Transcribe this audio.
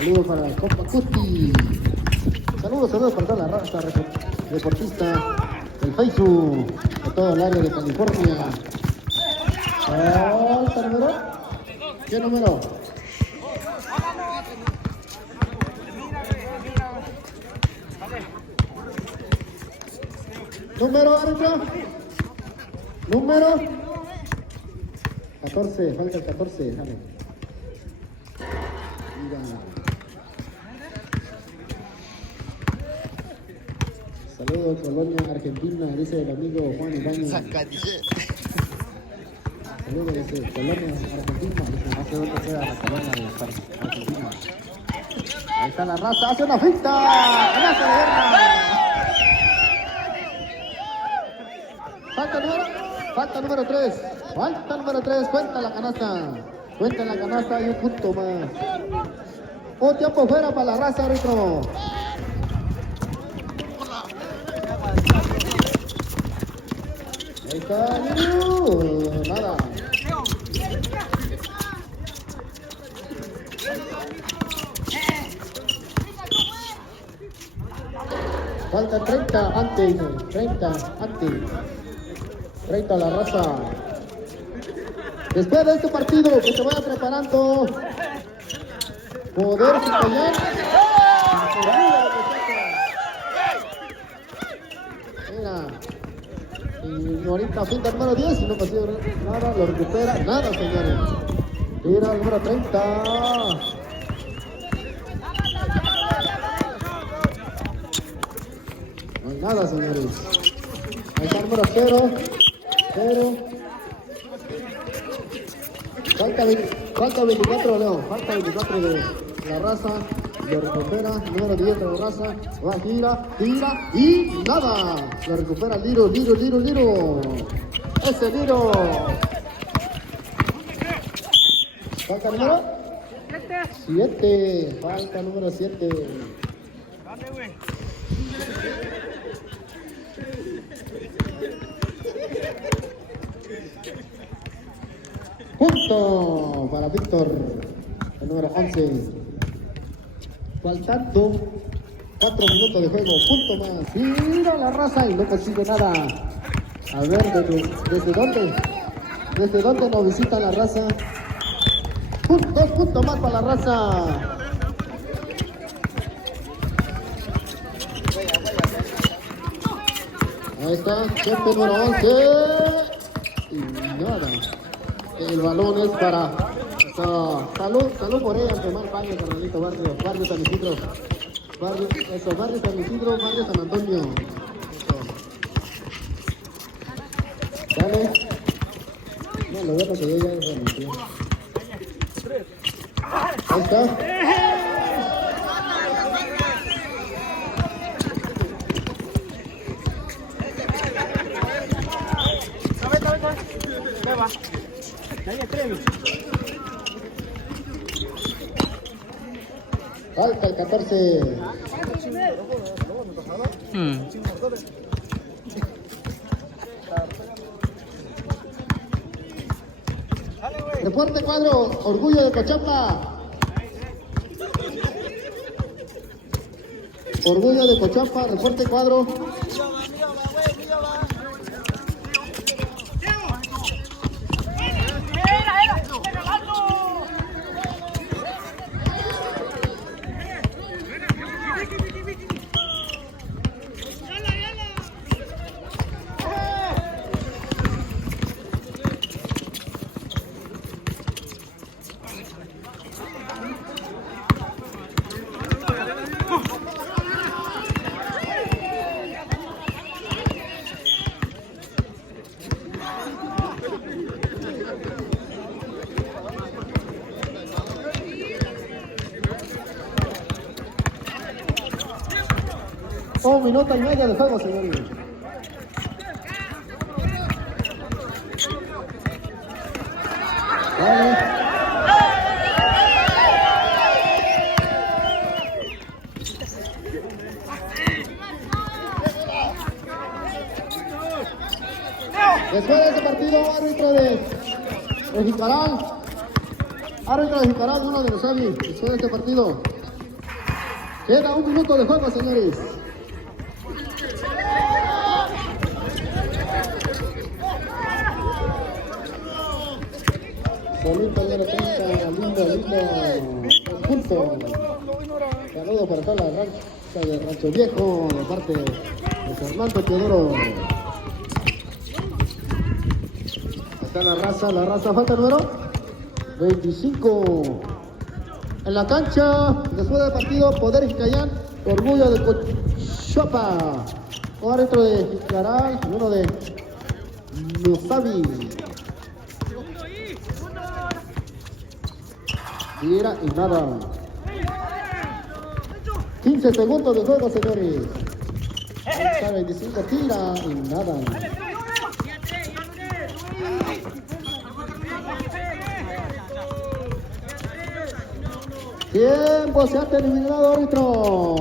Saludos para el compa Cuti. Saludos para toda la raza deportista del Facebook de todo el área de California. ¿Falta número? ¿Qué número? ¿Número, árbitro? ¿Número? 14, falta el 14, déjame. Mira. Saludos, Colonia, Argentina, dice el amigo Juan Ibañez. Saludos desde Colonia, Argentina, dice, no sé dónde queda la Colonia de Argentina. Ahí está la raza, hace una finta. ¡Ganazo de guerra! Falta número 3. Falta número 3. Cuenta la canasta y un punto más. Un tiempo fuera para la raza, árbitro. Ahí está. Nada. Falta 30 antes. 30 la raza. Después de este partido, que se vaya preparando. Poder pelear. Mira. Y ahorita finta número 10 y no pasó nada, lo recupera. Nada, señores. Tira el número 30. No hay nada, señores. Ahí está el número 0. Falta 24, Leo. Falta 24 de la raza. Lo recupera. Número 10 de la raza. Va, tira y nada. Lo recupera Liro. Ese Liro. Falta número 7. Falta número 7. Punto para Víctor, el número 11. Faltando 4 minutos de juego. Punto más. Mira la raza y no consigue nada. A ver, ¿desde dónde nos visita la raza? 2 puntos más para la raza. Ahí está, cheque número 11. Y nada. El balón es para... Salud por ella, ante mal baño, carnalito, barrio San Isidro. Barrio San Isidro, barrio San Antonio. Eso. Dale. No, lo bueno que yo ya renuncié. Ahí está. Falta el 14. Reporte cuadro, Orgullo de Cochampa. Orgullo de Cochampa, reporte cuadro. Un minuto y medio de juego, señores. Vale. Después de este partido, árbitro de Jicaral, Árbitro de Jicaral, uno de los Avi, después de este partido. Queda 1 minuto de juego, señores. Solito de la cancha, lindo punto. Saludos para toda la rancha de Rancho Viejo, de parte de Fernando Teodoro. Está la raza, falta el número 25. En la cancha, después del partido, Poder Jicayán, Orgullo de Cochopa. Árbitro de Jicaral, uno de Nusabi. Tira y nada. 15 segundos de juego, señores. 25 tira y nada. Tiempo, se ha terminado, árbitro.